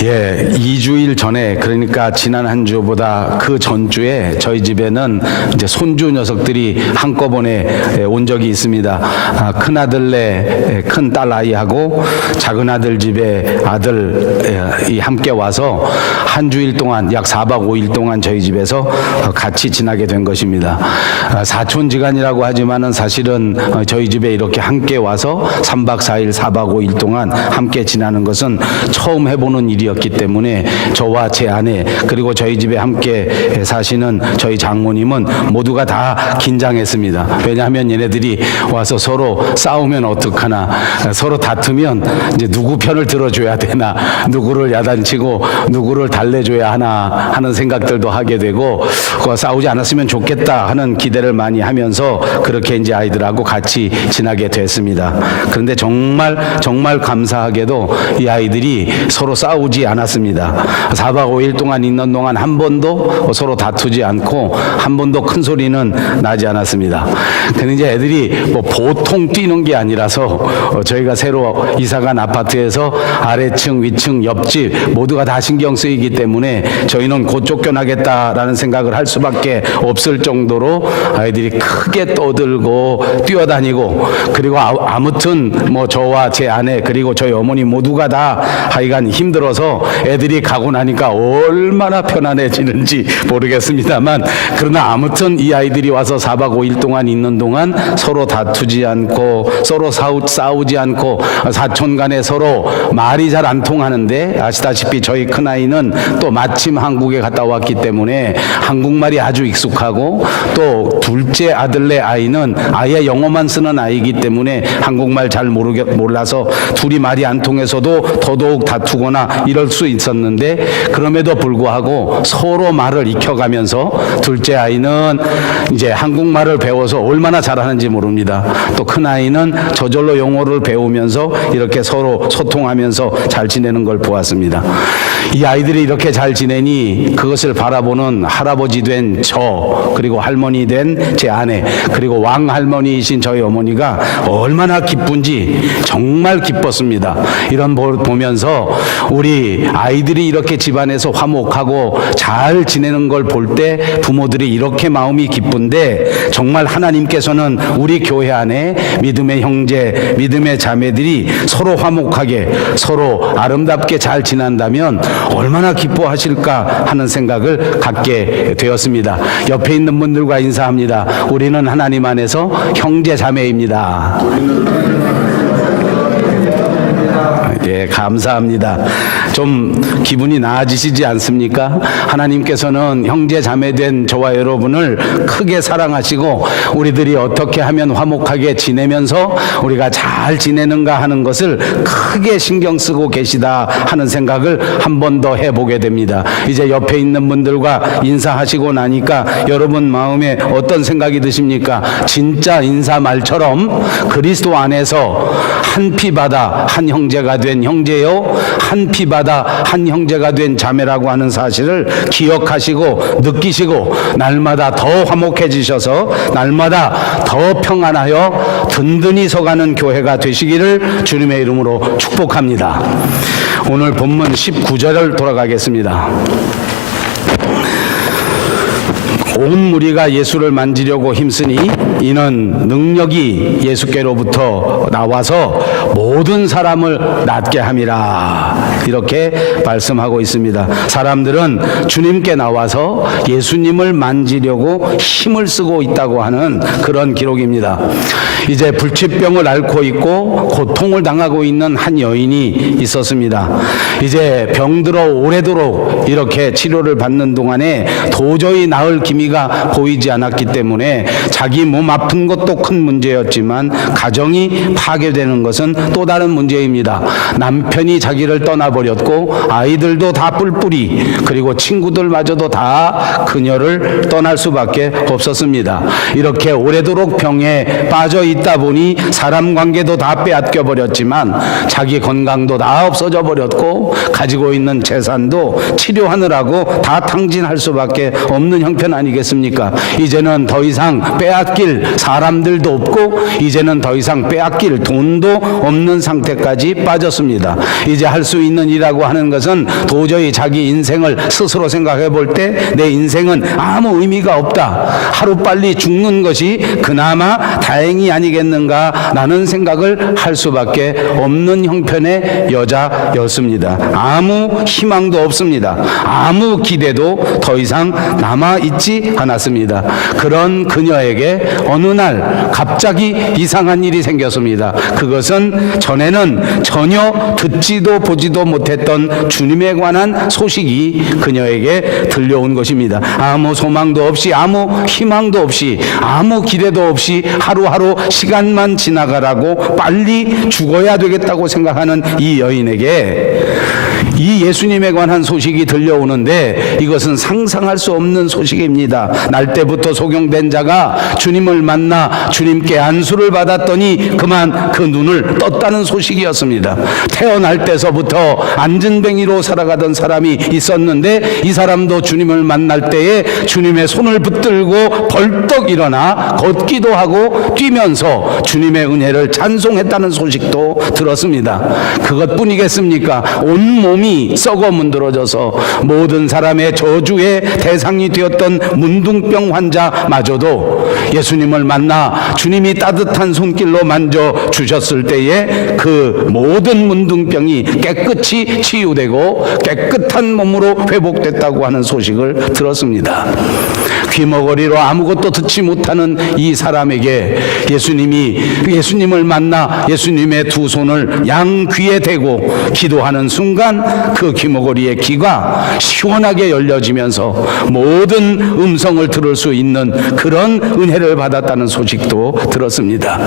2주일 전에, 그러니까 지난 한 주보다 그 전주에 저희 집에는 이제 손주 녀석들이 한꺼번에 온 적이 있습니다. 큰아들네 큰딸 아이하고 작은아들 집에 아들이 함께 와서 한 주일 동안 약 4박 5일 동안 저희 집에서 같이 지나게 된 것입니다. 사촌지간이라고 하지만은 사실은 저희 집에 이렇게 함께 와서 3박 4일 4박 5일 동안 함께 지나는 것은 처음 해보는 일이었기 때문에 저와 제 아내 그리고 저희 집에 함께 사시는 저희 장모님은 모두가 다 긴장했습니다. 왜냐하면 얘네들이 와서 서로 싸우면 어떡하나, 서로 다투면 이제 누구 편을 들어줘야 되나, 누구를 야단치고 누구를 달래줘야 하나 하는 생각들도 하게 되고, 싸우지 않았으면 좋겠다 하는 기대를 많이 하면서 그렇게 이제 아이들하고 같이 지나게 됐습니다. 그런데 정말 감사하게도 이 아이들이 서로 싸우지 않았습니다. 4박 5일 동안 있는 동안 한 번도 서로 다투지 않고 한 번도 큰 소리는 나지 않았습니다. 근데 이제 애들이 뭐 보통 뛰는 게 아니라서 저희가 새로 이사간 아파트에서 아래층, 위층, 옆집 모두가 다 신경 쓰이기 때문에 저희는 곧 쫓겨나겠다라는 생각을 할 수밖에 없을 정도로 아이들이 크게 떠들고 뛰어다니고, 그리고 아무튼 뭐 저와 제 아내 그리고 저희 어머니 모두가 다 하여간 힘들어서 애들이 가고 나니까 얼마나 편안해지는지 모르겠습니다만, 그러나 아무튼 이 아이들이 와서 4박 5일 동안 있는 동안 서로 다투지 않고 서로 싸우지 않고, 사촌 간에 서로 말이 잘 안 통하는데 아시다시피 저희 큰아이는 또 마침 한국에 갔다 왔기 때문에 한국말이 아주 익숙하고, 또 둘째 아들네 아이는 아예 영어만 쓰는 아이이기 때문에 한국말 잘 몰라서 둘이 말이 안 통해서도 더더욱 다투거나 이럴 수 있었는데, 그럼에도 불구하고 서로 말을 익혀가면서 둘째 아이는 이제 한국말을 배워서 얼마나 잘하는지 모릅니다. 또 큰아이는 저절로 영어를 배우면서 이렇게 서로 소통하면서 잘 지내는 걸 보았습니다. 이 아이들이 이렇게 잘 지내니 그것을 바라보는 할아버지 된 저, 그리고 할머니 된 제 아내, 그리고 왕할머니이신 저희 어머니가 얼마나 기쁜지 정말 기뻤습니다. 이런 걸 보면서 우리 아이들이 이렇게 집안에서 화목하고 잘 지내는 걸 볼 때 부모들이 이렇게 마음이 기쁜데, 정말 하나님께서는 우리 교회 안에 믿음의 형제, 믿음의 자매들이 서로 화목하게 서로 아름답게 잘 지낸다면 얼마나 기뻐하실까 하는 생각을 갖게 되었습니다. 옆에 있는 분들과 인사합니다. 우리는 하나님 안에서 형제 자매입니다. 예, 감사합니다. 좀 기분이 나아지시지 않습니까? 하나님께서는 형제 자매된 저와 여러분을 크게 사랑하시고, 우리들이 어떻게 하면 화목하게 지내면서 우리가 잘 지내는가 하는 것을 크게 신경 쓰고 계시다 하는 생각을 한 번 더 해보게 됩니다. 이제 옆에 있는 분들과 인사하시고 나니까 여러분 마음에 어떤 생각이 드십니까? 진짜 인사 말처럼 그리스도 안에서 한 피바다 한 형제가 된 형제요, 한 피바다 한 형제가 된 자매라고 하는 사실을 기억하시고 느끼시고, 날마다 더 화목해지셔서 날마다 더 평안하여 든든히 서가는 교회가 되시기를 주님의 이름으로 축복합니다. 오늘 본문 19절을 돌아가겠습니다. 온 무리가 예수를 만지려고 힘쓰니 이는 능력이 예수께로부터 나와서 모든 사람을 낫게 함이라, 이렇게 말씀하고 있습니다. 사람들은 주님께 나와서 예수님을 만지려고 힘을 쓰고 있다고 하는 그런 기록입니다. 이제 불치병을 앓고 있고 고통을 당하고 있는 한 여인이 있었습니다. 이제 병들어 오래도록 이렇게 치료를 받는 동안에 도저히 나을 기미가 보이지 않았기 때문에 자기 몸 아픈 것도 큰 문제였지만 가정이 파괴되는 것은 또 다른 문제입니다. 남편이 자기를 떠나버렸고 아이들도 다 뿔뿔이, 그리고 친구들마저도 다 그녀를 떠날 수밖에 없었습니다. 이렇게 오래도록 병에 빠져 있다 보니 사람 관계도 다 빼앗겨 버렸지만 자기 건강도 다 없어져 버렸고 가지고 있는 재산도 치료하느라고 다 탕진할 수밖에 없는 형편 아니겠습니까? 이제는 더 이상 빼앗길 사람들도 없고 이제는 더 이상 빼앗길 돈도 없는 상태까지 빠졌습니다. 이제 할 수 있는 일이라고 하는 것은 도저히 자기 인생을 스스로 생각해 볼 때 내 인생은 아무 의미가 없다. 하루빨리 죽는 것이 그나마 다행이 아니겠는가 라는 생각을 할 수밖에 없는 형편의 여자였습니다. 아무 희망도 없습니다. 아무 기대도 더 이상 남아있지 않았습니다. 그런 그녀에게 어느 날 갑자기 이상한 일이 생겼습니다. 그것은 전에는 전혀 듣지도 보지도 못했던 주님에 관한 소식이 그녀에게 들려온 것입니다. 아무 소망도 없이 아무 희망도 없이 아무 기대도 없이 하루하루 시간만 지나가라고 빨리 죽어야 되겠다고 생각하는 이 여인에게 이 예수님에 관한 소식이 들려오는데 이것은 상상할 수 없는 소식입니다. 날 때부터 소경된 자가 주님을 만나 주님께 안수를 받았더니 그만 그 눈을 떴다는 소식이었습니다. 태어날 때서부터 안진뱅이로 살아가던 사람이 있었는데 이 사람도 주님을 만날 때에 주님의 손을 붙들고 벌떡 일어나 걷기도 하고 뛰면서 주님의 은혜를 찬송했다는 소식도 들었습니다. 그것뿐이겠습니까? 온 몸이 썩어 문드러져서 모든 사람의 저주의 대상이 되었던 문둥병 환자마저도 예수님을 만나 주님이 따뜻한 손길로 만져주셨을 때에 그 모든 문둥병이 깨끗이 치유되고 깨끗한 몸으로 회복됐다고 하는 소식을 들었습니다. 귀머거리로 아무것도 듣지 못하는 이 사람에게 예수님을 만나 예수님의 두 손을 양 귀에 대고 기도하는 순간 그 귀머거리의 귀가 시원하게 열려지면서 모든 음성을 들을 수 있는 그런 은혜를 받았다는 소식도 들었습니다.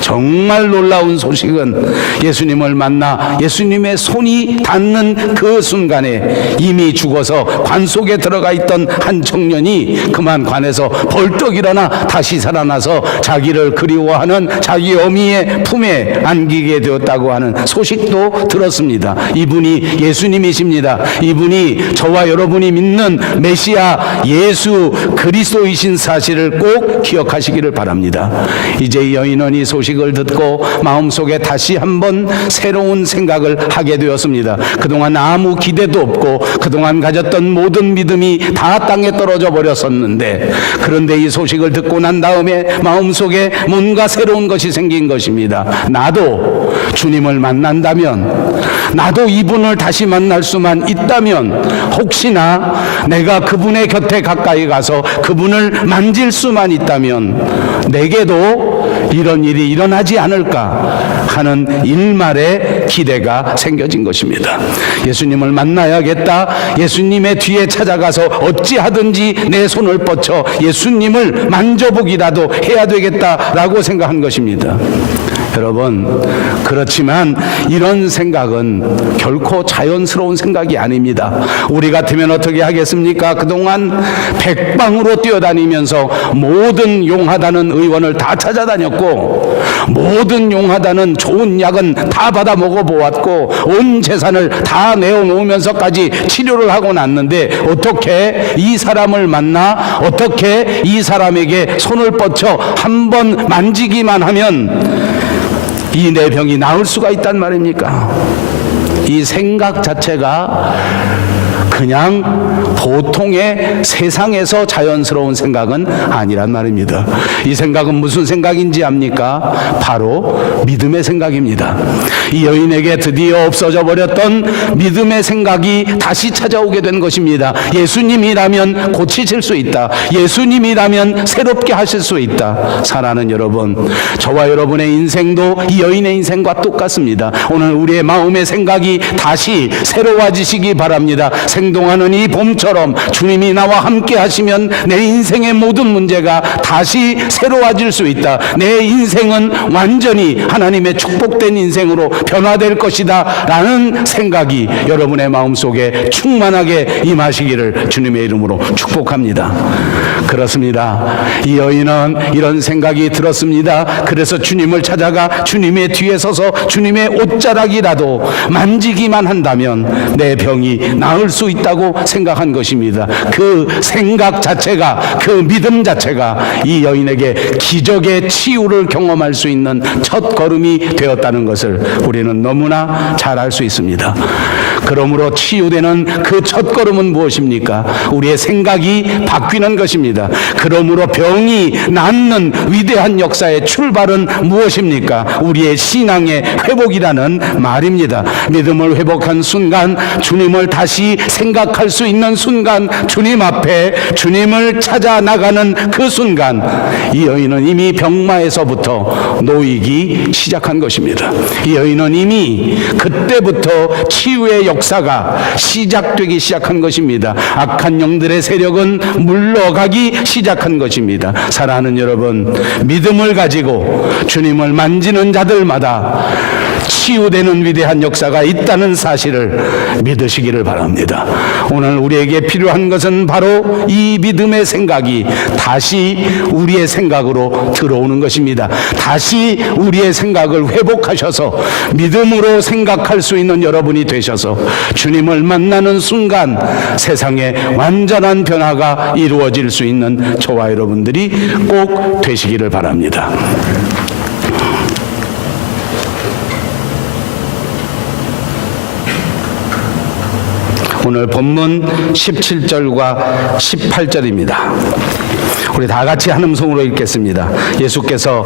정말 놀라운 소식은 예수님을 만나 예수님의 손이 닿는 그 순간에 이미 죽어서 관 속에 들어가 있던 한 청년이 그만 관에서 벌떡 일어나 다시 살아나서 자기를 그리워하는 자기 어미의 품에 안기게 되었다고 하는 소식도 들었습니다. 이분이 예수님이십니다. 이분이 저와 여러분이 믿는 메시아 예수 그리스도이신 사실을 꼭 기억하시기를 바랍니다. 이제 이 여인은 이 소식을 듣고 마음속에 다시 한번 새로운 생각을 하게 되었습니다. 그동안 아무 기대도 없고 그동안 가졌던 모든 믿음이 다 땅에 떨어져 버렸었는데 그런데 이 소식을 듣고 난 다음에 마음속에 뭔가 새로운 것이 생긴 것입니다. 나도 주님을 만난다면, 나도 이분을 다시 만날 수만 있다면, 혹시나 내가 그분의 곁에 가까이 가서 그분을 만질 수만 있다면 내게도 이런 일이 일어나지 않을까 하는 일말의 기대가 생겨진 것입니다. 예수님을 만나야겠다. 예수님의 뒤에 찾아가서 어찌하든지 내 손을 뻗쳐 예수님을 만져보기라도 해야 되겠다라고 생각한 것입니다. 여러분, 그렇지만 이런 생각은 결코 자연스러운 생각이 아닙니다. 우리 같으면 어떻게 하겠습니까? 그동안 백방으로 뛰어다니면서 모든 용하다는 의원을 다 찾아다녔고 모든 용하다는 좋은 약은 다 받아 먹어보았고 온 재산을 다 내어놓으면서까지 치료를 하고 났는데 어떻게 이 사람을 만나 어떻게 이 사람에게 손을 뻗쳐 한번 만지기만 하면 이 내 병이 나을 수가 있단 말입니까? 이 생각 자체가 그냥 보통의 세상에서 자연스러운 생각은 아니란 말입니다. 이 생각은 무슨 생각인지 압니까? 바로 믿음의 생각입니다. 이 여인에게 드디어 없어져 버렸던 믿음의 생각이 다시 찾아오게 된 것입니다. 예수님이라면 고치실 수 있다. 예수님이라면 새롭게 하실 수 있다. 사랑하는 여러분, 저와 여러분의 인생도 이 여인의 인생과 똑같습니다. 오늘 우리의 마음의 생각이 다시 새로워지시기 바랍니다. 생동하는 이 봄처럼 주님이 나와 함께 하시면 내 인생의 모든 문제가 다시 새로워질 수 있다. 내 인생은 완전히 하나님의 축복된 인생으로 변화될 것이다 라는 생각이 여러분의 마음속에 충만하게 임하시기를 주님의 이름으로 축복합니다. 그렇습니다. 이 여인은 이런 생각이 들었습니다. 그래서 주님을 찾아가 주님의 뒤에 서서 주님의 옷자락이라도 만지기만 한다면 내 병이 나을 수 있다 있다고 생각한 것입니다. 그 생각 자체가, 그 믿음 자체가 이 여인에게 기적의 치유를 경험할 수 있는 첫 걸음이 되었다는 것을 우리는 너무나 잘 알 수 있습니다. 그러므로 치유되는 그 첫 걸음은 무엇입니까? 우리의 생각이 바뀌는 것입니다. 그러므로 병이 낫는 위대한 역사의 출발은 무엇입니까? 우리의 신앙의 회복이라는 말입니다. 믿음을 회복한 순간, 주님을 다시 생각할 수 있는 순간, 주님 앞에 주님을 찾아 나가는 그 순간, 이 여인은 이미 병마에서부터 놓이기 시작한 것입니다. 이 여인은 이미 그때부터 치유의 역사가 시작되기 시작한 것입니다. 악한 영들의 세력은 물러가기 시작한 것입니다. 사랑하는 여러분, 믿음을 가지고 주님을 만지는 자들마다 치유되는 위대한 역사가 있다는 사실을 믿으시기를 바랍니다. 오늘 우리에게 필요한 것은 바로 이 믿음의 생각이 다시 우리의 생각으로 들어오는 것입니다. 다시 우리의 생각을 회복하셔서 믿음으로 생각할 수 있는 여러분이 되셔서 주님을 만나는 순간 세상에 완전한 변화가 이루어질 수 있는 저와 여러분들이 꼭 되시기를 바랍니다. 오늘 본문 17절과 18절입니다. 우리 다 같이 한 음성으로 읽겠습니다. 예수께서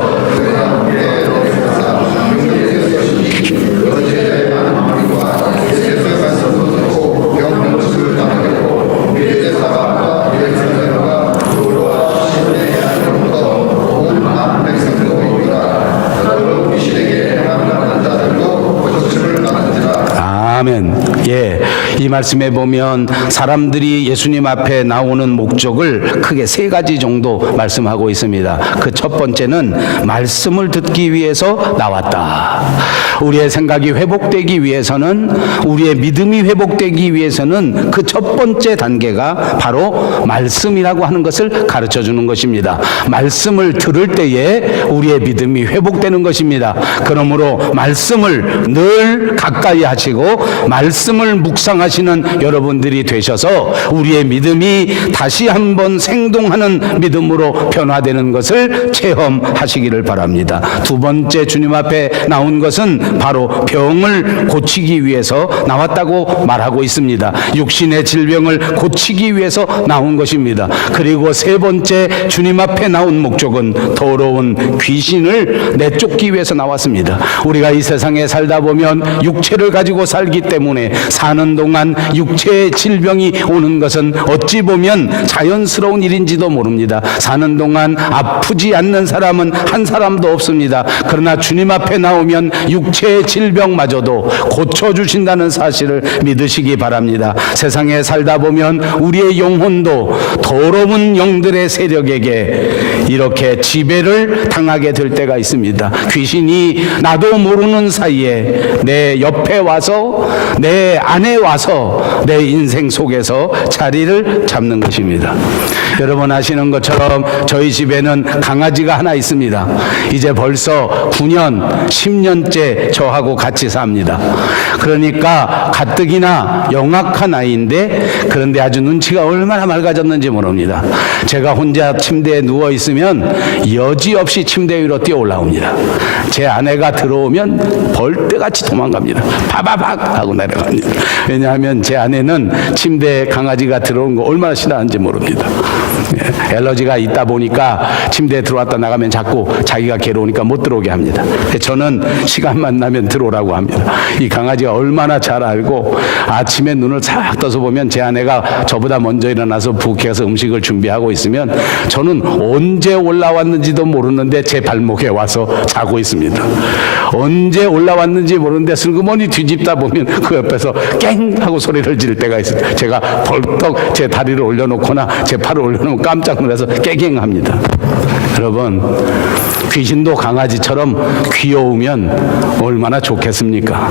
아멘. 예, 이 말씀에 보면 사람들이 예수님 앞에 나오는 목적을 크게 세 가지 정도 말씀하고 있습니다. 그 첫 번째는 말씀을 듣기 위해서 나왔다. 우리의 생각이 회복되기 위해서는, 우리의 믿음이 회복되기 위해서는 그 첫 번째 단계가 바로 말씀이라고 하는 것을 가르쳐 주는 것입니다. 말씀을 들을 때에 우리의 믿음이 회복되는 것입니다. 그러므로 말씀을 늘 가까이 하시고 말씀을 묵상하시는 여러분들이 되셔서 우리의 믿음이 다시 한번 생동하는 믿음으로 변화되는 것을 체험하시기를 바랍니다. 두 번째 주님 앞에 나온 것은 바로 병을 고치기 위해서 나왔다고 말하고 있습니다. 육신의 질병을 고치기 위해서 나온 것입니다. 그리고 세 번째 주님 앞에 나온 목적은 더러운 귀신을 내쫓기 위해서 나왔습니다. 우리가 이 세상에 살다 보면 육체를 가지고 살기 때문에 사는 동안 육체의 질병이 오는 것은 어찌 보면 자연스러운 일인지도 모릅니다. 사는 동안 아프지 않는 사람은 한 사람도 없습니다. 그러나 주님 앞에 나오면 육체의 질병마저도 고쳐주신다는 사실을 믿으시기 바랍니다. 세상에 살다 보면 우리의 영혼도 더러운 영들의 세력에게 이렇게 지배를 당하게 될 때가 있습니다. 귀신이 나도 모르는 사이에 내 옆에 와서, 내 안에 와서 내 인생 속에서 자리를 잡는 것입니다. 여러분 아시는 것처럼 저희 집에는 강아지가 하나 있습니다. 이제 벌써 9년, 10년째 저하고 같이 삽니다. 그러니까 가뜩이나 영악한 아이인데, 그런데 아주 눈치가 얼마나 맑아졌는지 모릅니다. 제가 혼자 침대에 누워 있으면 여지없이 침대 위로 뛰어 올라옵니다. 제 아내가 들어오면 벌떼같이 도망갑니다. 바바박 하고 내려갑니다. 왜냐하면 제 아내는 침대에 강아지가 들어온 거 얼마나 싫어하는지 모릅니다. 엘러지가 있다 보니까 침대에 들어왔다 나가면 자꾸 자기가 괴로우니까 못 들어오게 합니다. 저는 시간만 나면 들어오라고 합니다. 이 강아지가 얼마나 잘 알고, 아침에 눈을 싹 떠서 보면 제 아내가 저보다 먼저 일어나서 부엌에서 음식을 준비하고 있으면 저는 언제 올라왔는지도 모르는데 제 발목에 와서 자고 있습니다. 언제 올라왔는지 모르는데 슬그머니 뒤집다 보면 그 옆에서 깽 하고 소리를 지를 때가 있어요. 제가 벌떡 제 다리를 올려놓거나 제 팔을 올려놓으면 깜짝 놀라서 깨갱합니다. 여러분, 귀신도 강아지처럼 귀여우면 얼마나 좋겠습니까?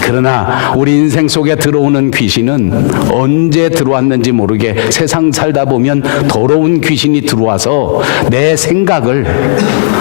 그 그러나 우리 인생 속에 들어오는 귀신은 언제 들어왔는지 모르게 세상 살다 보면 더러운 귀신이 들어와서 내 생각을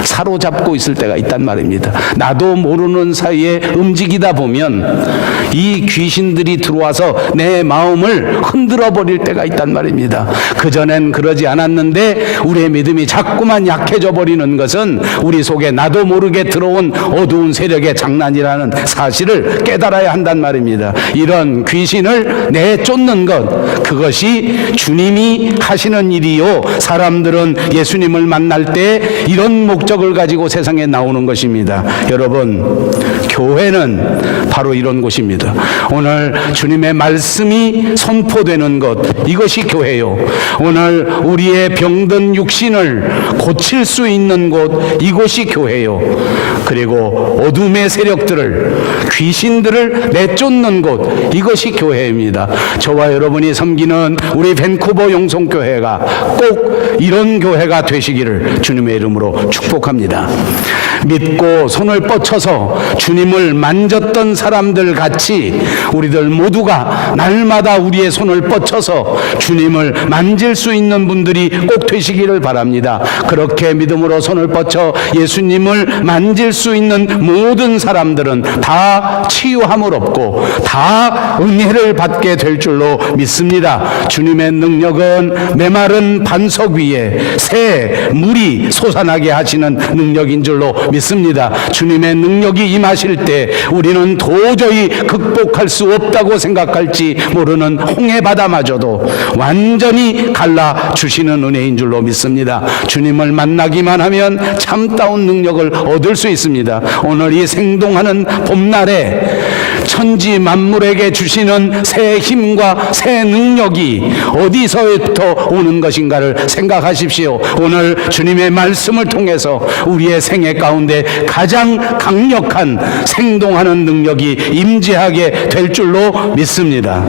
사로잡고 있을 때가 있단 말입니다. 나도 모르는 사이에 움직이다 보면 이 귀신들이 들어와서 내 마음을 흔들어 버릴 때가 있단 말입니다. 그전엔 그러지 않았는데 우리의 믿음이 자꾸만 약해져 버리는 것은 우리 속에 나도 모르게 들어온 어두운 세력의 장난이라는 사실을 깨달아야 한단 말입니다. 이런 귀신을 내쫓는 것, 그것이 주님이 하시는 일이요, 사람들은 예수님을 만날 때 이런 목적을 가지고 세상에 나오는 것입니다. 여러분, 교회는 바로 이런 곳입니다. 오늘 주님의 말씀이 선포되는 것, 이것이 교회요. 오늘 우리의 병든 육신을 고칠 수 있는 곳, 이곳이 교회요. 그리고 어둠의 세력들을, 귀신들을 내쫓는 곳, 이것이 교회입니다. 저와 여러분이 섬기는 우리 밴쿠버 영성교회가 꼭 이런 교회가 되시기를 주님의 이름으로 축복합니다. 믿고 손을 뻗쳐서 주님을 만졌던 사람들 같이 우리들 모두가 날마다 우리의 손을 뻗쳐서 주님을 만질 수 있는 분들이 꼭 되시기를 바랍니다. 그렇게 믿음으로 손을 뻗쳐 예수님을 만질 수 있는 모든 사람들은 다 치유함을 얻고 다 은혜를 받게 될 줄로 믿습니다. 주님의 능력은 메마른 반석 위에 새 물이 솟아나게 하시는 능력인 줄로 믿습니다. 주님의 능력이 임하실 때 우리는 도저히 극복할 수 없다고 생각할지 모르는 홍해 바다마저도 완전히 갈라주시는 은혜인 줄로 믿습니다. 주님을 만나기만 하면 참다운 능력을 얻을 수 있습니다. 오늘 이 생동하는 봄날에 천지 만물에게 주시는 새 힘과 새 능력이 어디서부터 오는 것인가를 생각하십시오. 오늘 주님의 말씀을 통해서 우리의 생애 가운데 가장 강력한 생동하는 능력이 임재하게 될 줄로 믿습니다.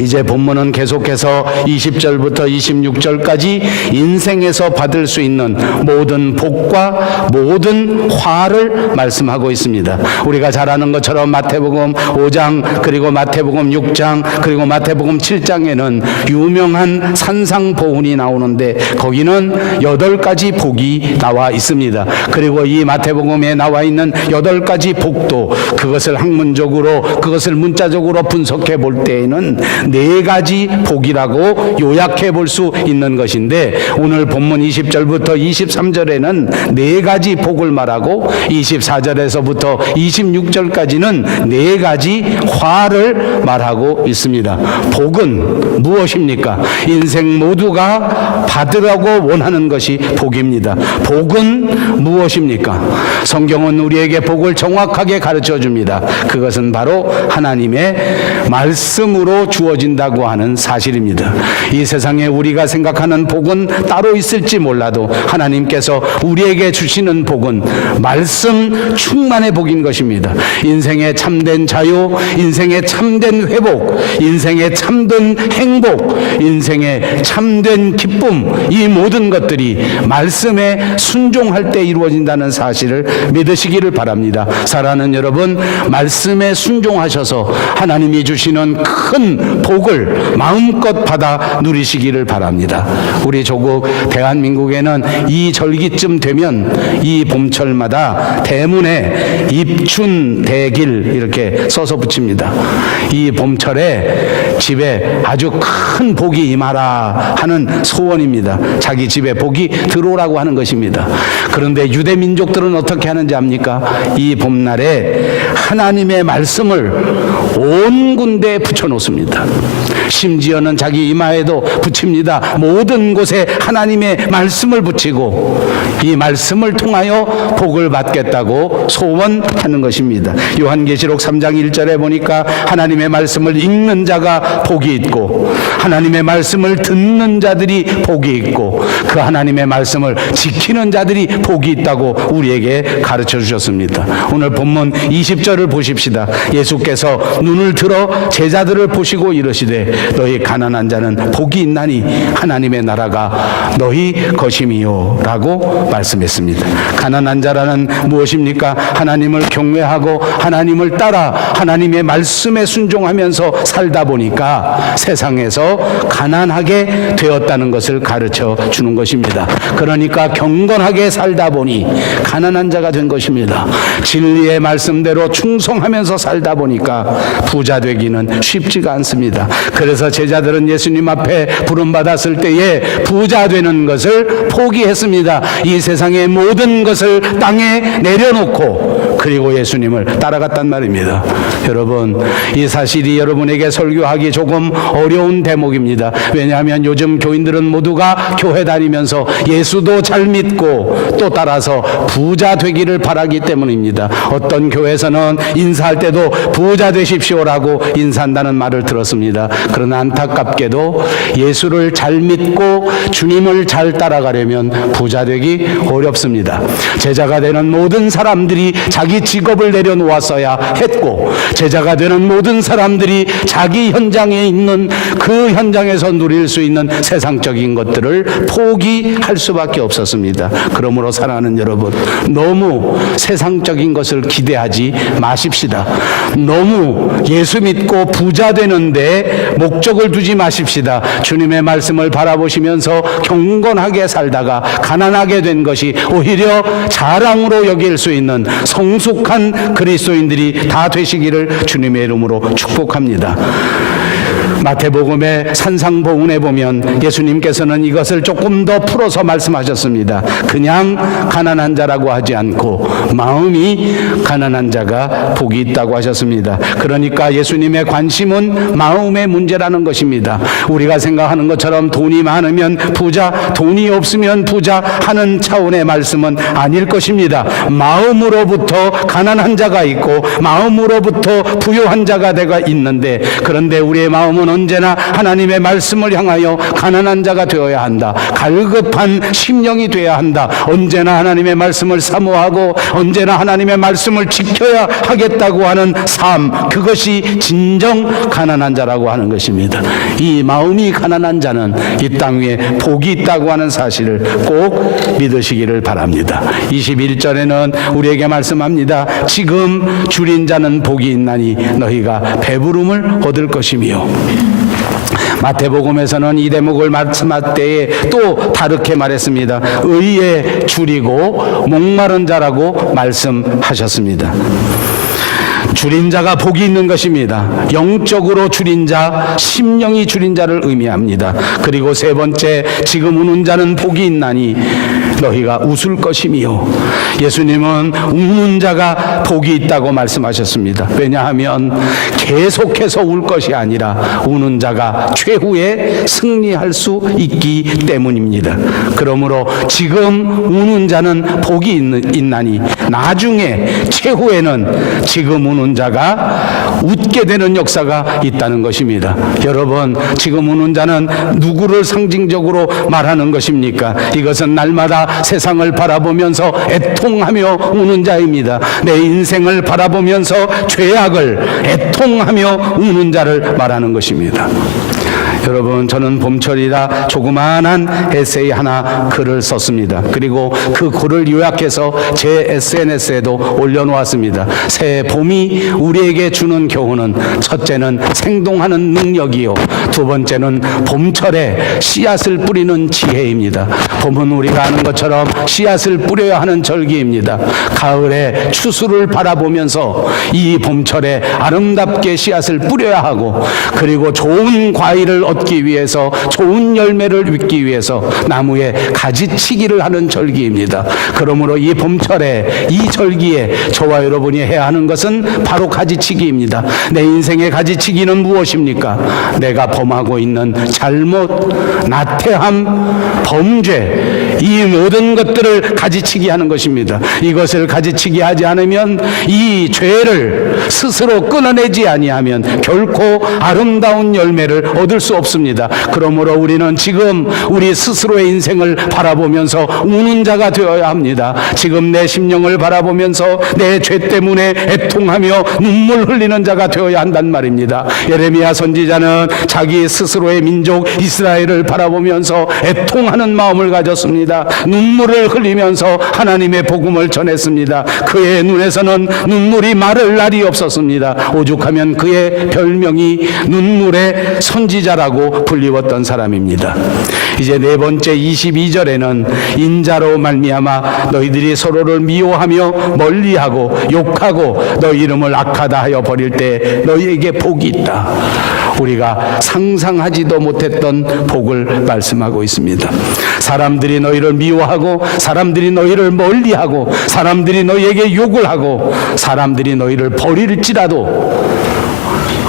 이제 본문은 계속해서 20절부터 26절까지 인생에서 받을 수 있는 모든 복과 모든 화를 말씀하고 있습니다. 우리가 잘 아는 것처럼 마태복음 5장, 그리고 마태복음 6장, 그리고 마태복음 7장에는 유명한 산상보훈이 나오는데 거기는 8가지 복이 나와 있습니다. 그리고 이 마태복음에 나와 있는 8가지 복도 그것을 학문적으로, 그것을 문자적으로 분석해 볼 때에는 4가지 복이라고 요약해 볼 수 있는 것인데, 오늘 본문 20절부터 23절에는 4가지 복을 말하고 24절에서부터 26절까지는 4가지 화를 말하고 있습니다. 복은 무엇입니까? 인생 모두가 받으라고 원하는 것이 복입니다. 복은 무엇입니까? 성경은 우리에게 복을 정확하게 가르쳐 줍니다. 그것은 바로 하나님의 말씀으로 주어진다고 하는 사실입니다. 이 세상에 우리가 생각하는 복은 따로 있을지 몰라도 하나님께서 우리에게 주시는 복은 말씀 충만의 복인 것입니다. 인생의 참된 자유, 인생의 참된 회복, 인생의 참된 행복, 인생의 참된 기쁨, 이 모든 것들이 말씀에 순종할 때 이루어진다는 사실을 믿으시기를 바랍니다. 사랑하는 여러분, 말씀에 순종하셔서 하나님이 주시는 큰 복을 마음껏 받아 누리시기를 바랍니다. 우리 조국 대한민국에는 이 절기쯤 되면 이 봄철마다 대문에 입춘대길 이렇게 써서 붙입니다. 이 봄철에 집에 아주 큰 복이 임하라 하는 소원입니다. 자기 집에 복이 들어오라고 하는 것입니다. 그런데 유대 민족들은 어떻게 하는지 압니까? 이 봄날에 하나님의 말씀을 온 군데에 붙여놓습니다. 심지어는 자기 이마에도 붙입니다. 모든 곳에 하나님의 말씀을 붙이고 이 말씀을 통하여 복을 받겠다고 소원하는 것입니다. 요한계시록 3장 1절에 보니까 하나님의 말씀을 읽는 자가 복이 있고 하나님의 말씀을 듣는 자들이 복이 있고 그 하나님의 말씀을 지키는 자들이 복이 있다고 우리에게 가르쳐 주셨습니다. 오늘 본문 20절을 보십시다. 예수께서 눈을 들어 제자들을 보시고 이르시되 너희 가난한 자는 복이 있나니 하나님의 나라가 너희 것임이요 라고 말씀했습니다. 가난한 자라는 무엇입니까? 하나님을 경외하고 하나님을 따라 하나님의 말씀에 순종하면서 살다 보니까 세상에서 가난하게 되었다는 것을 가르쳐 주는 것입니다. 그러니까 경건하게 살다 보니 가난한 자가 된 것입니다. 진리의 말씀대로 충성하면서 살다 보니까 부자 되기는 쉽지가 않습니다. 그래서 제자들은 예수님 앞에 부름받았을 때에 부자 되는 것을 포기했습니다. 이 세상의 모든 것을 땅에 내려놓고 그리고 예수님을 따라갔단 말입니다. 여러분, 이 사실이 여러분에게 설교하기 조금 어려운 대목입니다. 왜냐하면 요즘 교인들은 모두가 교회 다니면서 예수도 잘 믿고 또 따라서 부자 되기를 바라기 때문입니다. 어떤 교회에서는 인사할 때도 부자 되십시오라고 인사한다는 말을 들었습니다. 그러나 안타깝게도 예수를 잘 믿고 주님을 잘 따라가려면 부자 되기 어렵습니다. 제자가 되는 모든 사람들이 자기 직업을 내려놓았어야 했고, 제자가 되는 모든 사람들이 자기 현장에 있는 그 현장에서 누릴 수 있는 세상적인 것들을 포기할 수밖에 없었습니다. 그러므로 사랑하는 여러분, 너무 세상적인 것을 기대하지 마십시다. 너무 예수 믿고 부자 되는데 목적을 두지 마십시다. 주님의 말씀을 바라보시면서 경건하게 살다가 가난하게 된 것이 오히려 자랑으로 여길 수 있는 성숙한 그리스도인들이 다 되시기를 주님의 이름으로 축복합니다. 마태복음의 산상보훈에 보면 예수님께서는 이것을 조금 더 풀어서 말씀하셨습니다. 그냥 가난한 자라고 하지 않고 마음이 가난한 자가 복이 있다고 하셨습니다. 그러니까 예수님의 관심은 마음의 문제라는 것입니다. 우리가 생각하는 것처럼 돈이 많으면 부자, 돈이 없으면 부자 하는 차원의 말씀은 아닐 것입니다. 마음으로부터 가난한 자가 있고 마음으로부터 부유한 자가 있는데, 그런데 우리의 마음은 언제나 하나님의 말씀을 향하여 가난한 자가 되어야 한다. 갈급한 심령이 되어야 한다. 언제나 하나님의 말씀을 사모하고 언제나 하나님의 말씀을 지켜야 하겠다고 하는 삶, 그것이 진정 가난한 자라고 하는 것입니다. 이 마음이 가난한 자는 이 땅 위에 복이 있다고 하는 사실을 꼭 믿으시기를 바랍니다. 21절에는 우리에게 말씀합니다. 지금 줄인 자는 복이 있나니 너희가 배부름을 얻을 것이며, 마태복음에서는 이 대목을 말씀할 때에 또 다르게 말했습니다. 의에 줄이고 목마른 자라고 말씀하셨습니다. 줄인 자가 복이 있는 것입니다. 영적으로 줄인 자, 심령이 줄인 자를 의미합니다. 그리고 세 번째, 지금 우는 자는 복이 있나니 너희가 웃을 것이며, 예수님은 우는 자가 복이 있다고 말씀하셨습니다. 왜냐하면 계속해서 울 것이 아니라 우는 자가 최후에 승리할 수 있기 때문입니다. 그러므로 지금 우는 자는 복이 있나니 나중에 최후에는 지금 우는 자가 웃게 되는 역사가 있다는 것입니다. 여러분, 지금 우는 자는 누구를 상징적으로 말하는 것입니까? 이것은 날마다 세상을 바라보면서 애통하며 우는 자입니다. 내 인생을 바라보면서 죄악을 애통하며 우는 자를 말하는 것입니다. 여러분, 저는 봄철이라 조그마한 에세이 하나 글을 썼습니다. 그리고 그 글을 요약해서 제 SNS에도 올려놓았습니다. 새 봄이 우리에게 주는 교훈은, 첫째는 생동하는 능력이요, 두 번째는 봄철에 씨앗을 뿌리는 지혜입니다. 봄은 우리가 아는 것처럼 씨앗을 뿌려야 하는 절기입니다. 가을에 추수를 바라보면서 이 봄철에 아름답게 씨앗을 뿌려야 하고, 그리고 좋은 과일을 얻기 위해서, 좋은 열매를 맺기 위해서 나무에 가지치기를 하는 절기입니다. 그러므로 이 봄철에, 이 절기에 저와 여러분이 해야 하는 것은 바로 가지치기입니다. 내 인생의 가지치기는 무엇입니까? 내가 범하고 있는 잘못, 나태함, 범죄, 이 모든 것들을 가지치기 하는 것입니다. 이것을 가지치기 하지 않으면, 이 죄를 스스로 끊어내지 아니하면 결코 아름다운 열매를 얻을 수 없습니다. 그러므로 우리는 지금 우리 스스로의 인생을 바라보면서 우는 자가 되어야 합니다. 지금 내 심령을 바라보면서 내 죄 때문에 애통하며 눈물 흘리는 자가 되어야 한단 말입니다. 예레미야 선지자는 자기 스스로의 민족 이스라엘을 바라보면서 애통하는 마음을 가졌습니다. 눈물을 흘리면서 하나님의 복음을 전했습니다. 그의 눈에서는 눈물이 마를 날이 없었습니다. 오죽하면 그의 별명이 눈물의 선지자라고 불리웠던 사람입니다. 이제 네 번째 22절에는 인자로 말미암아 너희들이 서로를 미워하며 멀리하고 욕하고 너희 이름을 악하다 하여 버릴 때 너희에게 복이 있다. 우리가 상상하지도 못했던 복을 말씀하고 있습니다. 사람들이 너희를 미워하고, 사람들이 너희를 멀리하고, 사람들이 너희에게 욕을 하고, 사람들이 너희를 버릴지라도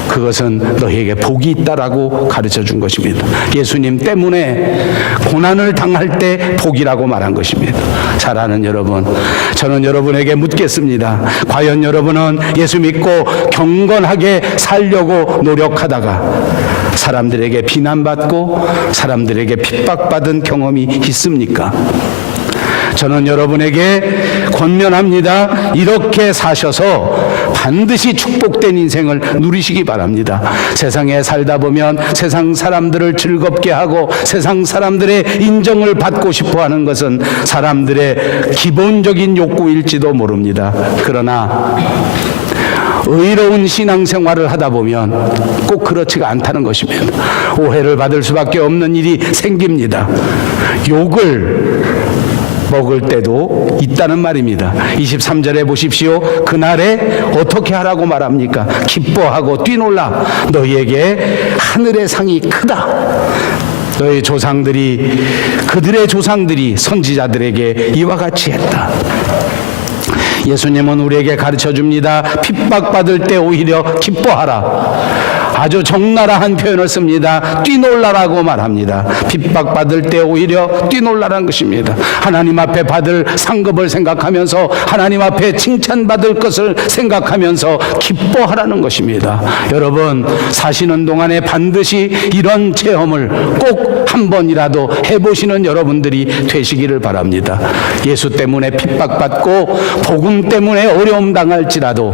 그것은 너희에게 복이 있다라고 가르쳐 준 것입니다. 예수님 때문에 고난을 당할 때 복이라고 말한 것입니다. 사랑하는 여러분, 저는 여러분에게 묻겠습니다. 과연 여러분은 예수 믿고 경건하게 살려고 노력하다가 사람들에게 비난받고 사람들에게 핍박받은 경험이 있습니까? 저는 여러분에게 권면합니다. 이렇게 사셔서 반드시 축복된 인생을 누리시기 바랍니다. 세상에 살다 보면 세상 사람들을 즐겁게 하고 세상 사람들의 인정을 받고 싶어 하는 것은 사람들의 기본적인 욕구일지도 모릅니다. 그러나 의로운 신앙생활을 하다 보면 꼭 그렇지가 않다는 것입니다. 오해를 받을 수밖에 없는 일이 생깁니다. 욕을 먹을 때도 있다는 말입니다. 23절에 보십시오. 그날에 어떻게 하라고 말합니까? 기뻐하고 뛰놀라. 너희에게 하늘의 상이 크다. 너희 조상들이, 그들의 조상들이 선지자들에게 이와 같이 했다. 예수님은 우리에게 가르쳐 줍니다. 핍박받을 때 오히려 기뻐하라. 아주 적나라한 표현을 씁니다. 뛰놀라라고 말합니다. 핍박받을 때 오히려 뛰놀라라는 것입니다. 하나님 앞에 받을 상급을 생각하면서, 하나님 앞에 칭찬받을 것을 생각하면서 기뻐하라는 것입니다. 여러분, 사시는 동안에 반드시 이런 체험을 꼭 한 번이라도 해보시는 여러분들이 되시기를 바랍니다. 예수 때문에 핍박받고 복음 때문에 어려움 당할지라도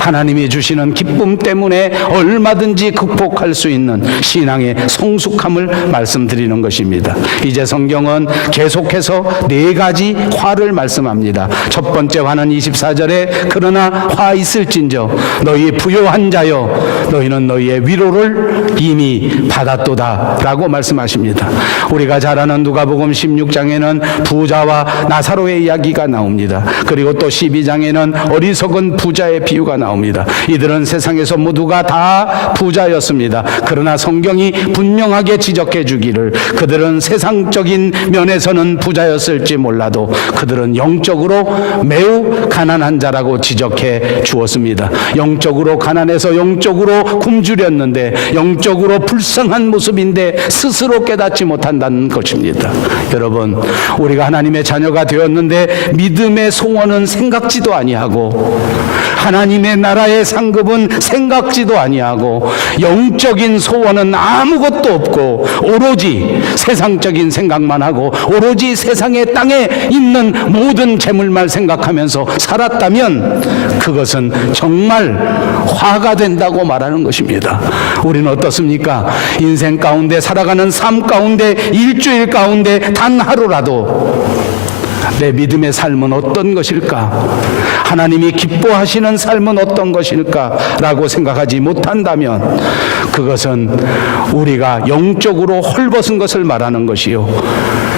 하나님이 주시는 기쁨 때문에 얼마든지 극복할 수 있는 신앙의 성숙함을 말씀드리는 것입니다. 이제 성경은 계속해서 네 가지 화를 말씀합니다. 첫 번째 화는 24절에 그러나 화 있을진저 너희 부요한 자여 너희는 너희의 위로를 이미 받았도다 라고 말씀하십니다. 우리가 잘 아는 누가복음 16장에는 부자와 나사로의 이야기가 나옵니다. 그리고 또 12장에는 어리석은 부자의 비유가 나옵니다. 이들은 세상에서 모두가 다 부자였습니다. 그러나 성경이 분명하게 지적해 주기를 그들은 세상적인 면에서는 부자였을지 몰라도 그들은 영적으로 매우 가난한 자라고 지적해 주었습니다. 영적으로 가난해서 영적으로 굶주렸는데, 영적으로 불쌍한 모습인데 스스로 깨닫지 못한다는 것입니다. 여러분, 우리가 하나님의 자녀가 되었는데 믿음의 소원은 생각지도 아니하고 하나님의 나라의 상급은 생각지도 아니하고 영적인 소원은 아무것도 없고 오로지 세상적인 생각만 하고 오로지 세상의 땅에 있는 모든 재물만 생각하면서 살았다면 그것은 정말 화가 된다고 말하는 것입니다. 우리는 어떻습니까? 인생 가운데 살아가는 삶 가운데 일주일 가운데 단 하루라도 내 믿음의 삶은 어떤 것일까? 하나님이 기뻐하시는 삶은 어떤 것일까? 라고 생각하지 못한다면 그것은 우리가 영적으로 헐벗은 것을 말하는 것이요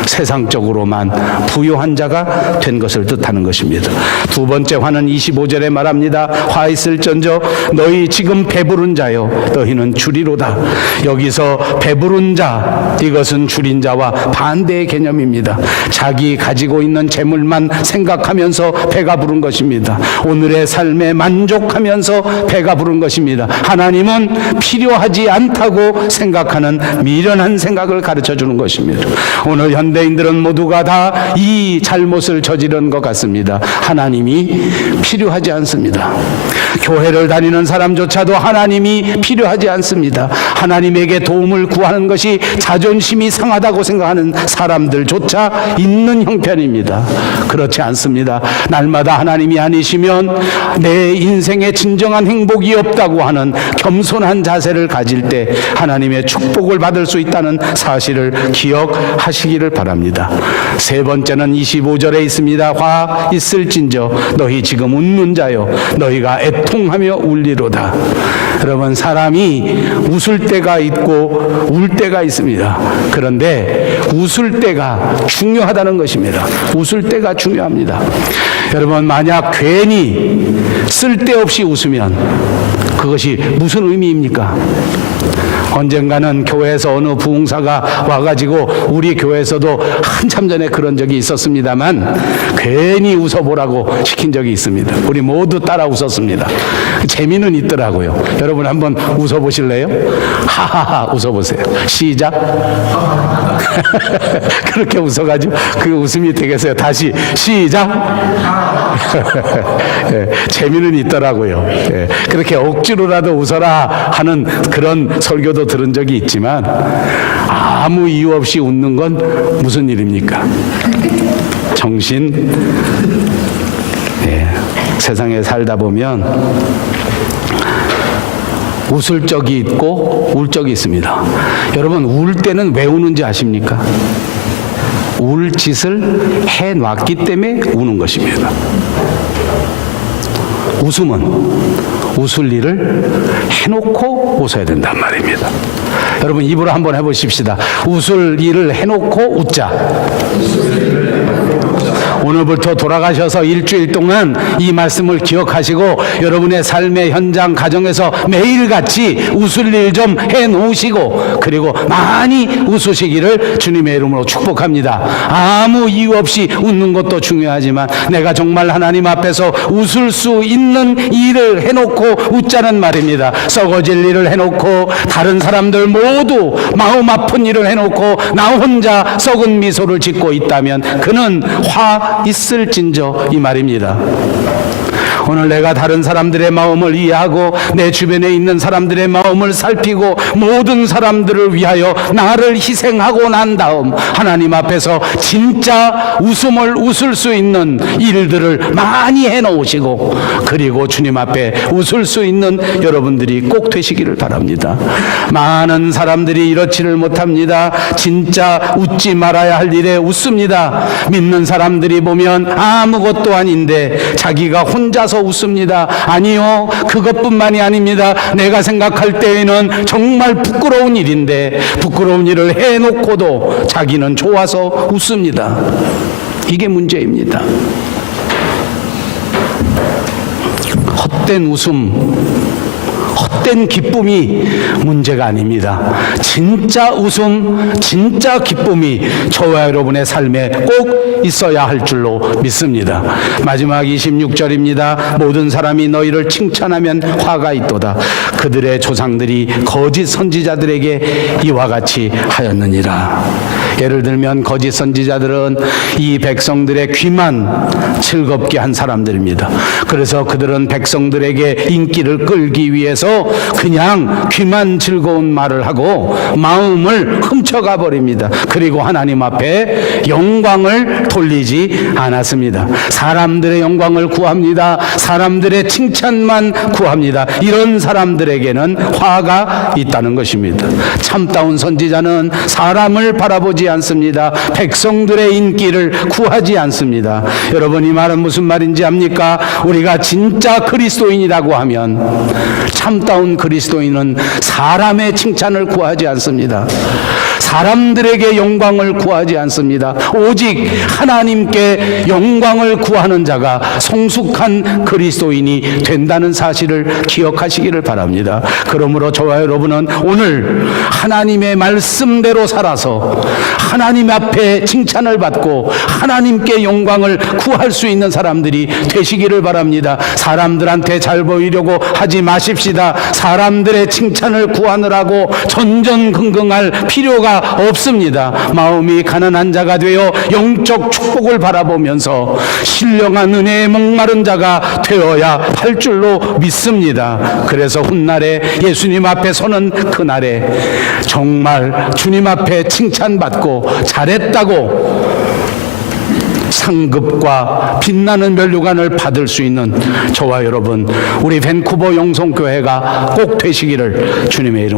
세상적으로만 부요한 자가 된 것을 뜻하는 것입니다. 두 번째 화는 25절에 말합니다. 화 있을전저 너희 지금 배부른 자요 너희는 주리로다. 여기서 배부른 자, 이것은 줄인 자와 반대의 개념입니다. 자기 가지고 있는 있는 재물만 생각하면서 배가 부른 것입니다. 오늘의 삶에 만족하면서 배가 부른 것입니다. 하나님은 필요하지 않다고 생각하는 미련한 생각을 가르쳐 주는 것입니다. 오늘 현대인들은 모두가 다 이 잘못을 저지른 것 같습니다. 하나님이 필요하지 않습니다. 교회를 다니는 사람조차도 하나님이 필요하지 않습니다. 하나님에게 도움을 구하는 것이 자존심이 상하다고 생각하는 사람들조차 있는 형편입니다. 그렇지 않습니다. 날마다 하나님이 아니시면 내 인생에 진정한 행복이 없다고 하는 겸손한 자세를 가질 때 하나님의 축복을 받을 수 있다는 사실을 기억하시기를 바랍니다. 세 번째는 25절에 있습니다. 화 있을진저 너희 지금 웃는 자여 너희가 애통하며 울리로다. 여러분, 사람이 웃을 때가 있고 울 때가 있습니다. 그런데 웃을 때가 중요하다는 것입니다. 웃을 때가 중요합니다. 여러분, 만약 괜히 쓸데없이 웃으면 그것이 무슨 의미입니까? 언젠가는 교회에서 어느 부흥사가 와가지고 우리 교회에서도 한참 전에 그런 적이 있었습니다만 괜히 웃어보라고 시킨 적이 있습니다. 우리 모두 따라 웃었습니다. 재미는 있더라고요. 여러분 한번 웃어보실래요? 하하하 웃어보세요. 시작. 그렇게 웃어가지고 그 웃음이 되겠어요. 다시 시작. 예, 재미는 있더라고요. 예, 그렇게 억지로라도 웃어라 하는 그런 설교도 들은 적이 있지만 아무 이유 없이 웃는 건 무슨 일입니까? 정신. 예, 세상에 살다 보면 웃을 적이 있고 울 적이 있습니다. 여러분, 울 때는 왜 우는지 아십니까? 울 짓을 해놨기 때문에 우는 것입니다. 웃음은 웃을 일을 해놓고 웃어야 된단 말입니다. 여러분, 입으로 한번 해보십시다. 웃을 일을 해놓고 웃자. 오늘부터 돌아가셔서 일주일 동안 이 말씀을 기억하시고 여러분의 삶의 현장 가정에서 매일같이 웃을 일 좀 해놓으시고 그리고 많이 웃으시기를 주님의 이름으로 축복합니다. 아무 이유 없이 웃는 것도 중요하지만 내가 정말 하나님 앞에서 웃을 수 있는 일을 해놓고 웃자는 말입니다. 썩어질 일을 해놓고 다른 사람들 모두 마음 아픈 일을 해놓고 나 혼자 썩은 미소를 짓고 있다면 그는 화 있을진저 이 말입니다. 오늘 내가 다른 사람들의 마음을 이해하고 내 주변에 있는 사람들의 마음을 살피고 모든 사람들을 위하여 나를 희생하고 난 다음 하나님 앞에서 진짜 웃음을 웃을 수 있는 일들을 많이 해놓으시고 그리고 주님 앞에 웃을 수 있는 여러분들이 꼭 되시기를 바랍니다. 많은 사람들이 이렇지를 못합니다. 진짜 웃지 말아야 할 일에 웃습니다. 믿는 사람들이 보면 아무것도 아닌데 자기가 혼자서 웃습니다. 아니요, 그것뿐만이 아닙니다. 내가 생각할 때에는 정말 부끄러운 일인데 부끄러운 일을 해놓고도 자기는 좋아서 웃습니다. 이게 문제입니다. 헛된 웃음, 헛된 기쁨이 문제가 아닙니다. 진짜 웃음, 진짜 기쁨이 저와 여러분의 삶에 꼭 있어야 할 줄로 믿습니다. 마지막 26절입니다. 모든 사람이 너희를 칭찬하면 화가 있도다. 그들의 조상들이 거짓 선지자들에게 이와 같이 하였느니라. 예를 들면 거짓 선지자들은 이 백성들의 귀만 즐겁게 한 사람들입니다. 그래서 그들은 백성들에게 인기를 끌기 위해서 그냥 귀만 즐거운 말을 하고 마음을 훔쳐가 버립니다. 그리고 하나님 앞에 영광을 돌리지 않았습니다. 사람들의 영광을 구합니다. 사람들의 칭찬만 구합니다. 이런 사람들에게는 화가 있다는 것입니다. 참다운 선지자는 사람을 바라보지 않습니다. 백성들의 인기를 구하지 않습니다. 여러분, 이 말은 무슨 말인지 압니까? 우리가 진짜 그리스도인이라고 하면 참다운 그리스도인은 사람의 칭찬을 구하지 않습니다. 사람들에게 영광을 구하지 않습니다. 오직 하나님께 영광을 구하는 자가 성숙한 그리스도인이 된다는 사실을 기억하시기를 바랍니다. 그러므로 저와 여러분은 오늘 하나님의 말씀대로 살아서 하나님 앞에 칭찬을 받고 하나님께 영광을 구할 수 있는 사람들이 되시기를 바랍니다. 사람들한테 잘 보이려고 하지 마십시다. 사람들의 칭찬을 구하느라고 전전긍긍할 필요가 없습니다. 마음이 가난한 자가 되어 영적 축복을 바라보면서 신령한 은혜에 목마른 자가 되어야 할 줄로 믿습니다. 그래서 훗날에 예수님 앞에 서는 그날에 정말 주님 앞에 칭찬받고 잘했다고 상급과 빛나는 면류관을 받을 수 있는 저와 여러분, 우리 밴쿠버 영성교회가 꼭 되시기를 주님의 이름